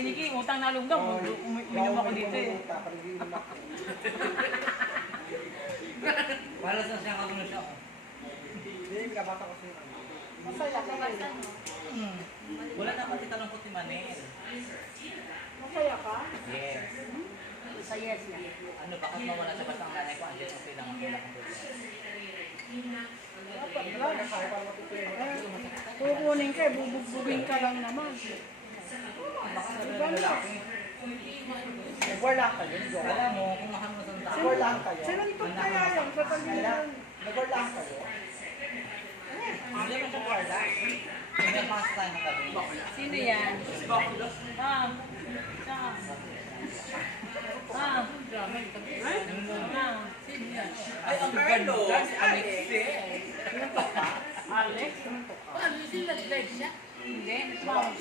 ni Nikki, utang na lunggang, uminom ako dito eh. Para sa siya kagulo siya. Hindi, kabata ko siya. Masaya ka ba? Wala na pati tanong ko si Manel. Masaya ka? Yes. Sa yes niya. Ano, bakit mawala sa batang nanay ko? Andiyan ang pinang Dapat lang. Kukunin ka, bubugbugin ka lang naman. Diba na? Nag-war kayo, Jowa. Alam mo, kung mahal mo sa tao. Nag-war kaya? Sinuntok kaya yan sa talilan. Nag-war kayo? Hindi mo siya guarda. Hindi ang mga sa ng gabi. Sino yan? Ah. Saan? Ah. Sino yan? Ay, ang Carlo! Si Alex. Alex? Ano sila live siya? Hindi. Wow.